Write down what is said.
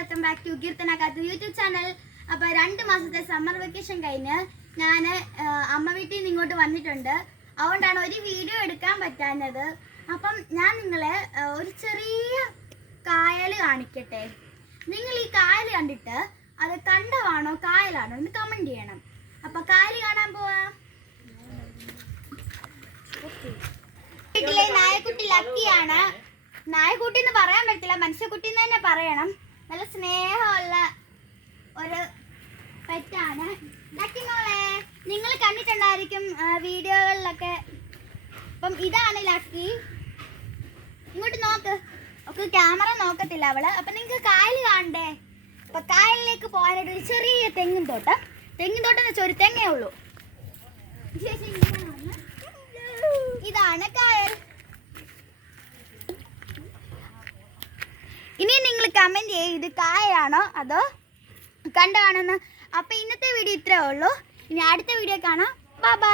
Welcome back to Keerthana കാത്തു YouTube channel. അപ്പോൾ 2 മാസത്തെ സമ്മർ വെക്കേഷൻ കഴിഞ്ഞ് ഞാൻ അമ്മ വീട്ടിൽ നിന്ന് ഇങ്ങോട്ട് വന്നിട്ടുണ്ട്. അതുകൊണ്ടാണ് ഒരു വീഡിയോ എടുക്കാൻ പറ്റാഞ്ഞത്. അപ്പം ഞാൻ നിങ്ങളെ ഒരു ചെറിയ കായൽ കാണിക്കട്ടെ. നിങ്ങൾ ഈ കായൽ കണ്ടിട്ട് അത് കണ്ടവാണോ കായലാണോ എന്ന് കമൻറ്റ് ചെയ്യണം. അപ്പോൾ കായൽ കാണാൻ പോവാം. വീട്ടിലെ നായക്കുട്ടി ലക്കിയാണ്. നായക്കുട്ടി എന്ന് പറയാൻ പറ്റില്ല, മനുഷ്യക്കുട്ടി എന്ന് തന്നെ പറയണം. നല്ല സ്നേഹമുള്ള ഒരു പെറ്റാണ് ലക്കി മോളെ. നിങ്ങൾ കണ്ടിട്ടുണ്ടായിരിക്കും വീഡിയോകളിലൊക്കെ. അപ്പം ഇതാണ് ലക്കി. ഇങ്ങോട്ട് നോക്ക്. ഒക്കെ ക്യാമറ നോക്കത്തില്ല അവള്. അപ്പം നിങ്ങൾക്ക് കായൽ കാണണ്ടേ? അപ്പം കായലിലേക്ക് പോകാനായിട്ട് ഒരു ചെറിയ തെങ്ങിൻ തോട്ടം എന്ന് വെച്ചാൽ ഒരു തെങ്ങേ ഉള്ളൂ. ഇതാണ് കായൽ. ഇനി നിങ്ങൾ കമൻറ്റ് ചെയ്യും ഇത് കായലാണോ അതോ കണ്ടതാണെന്ന്. അപ്പോൾ ഇന്നത്തെ വീഡിയോ ഇത്രേ ഉള്ളൂ. ഇനി അടുത്ത വീഡിയോ കാണാം. Bye bye.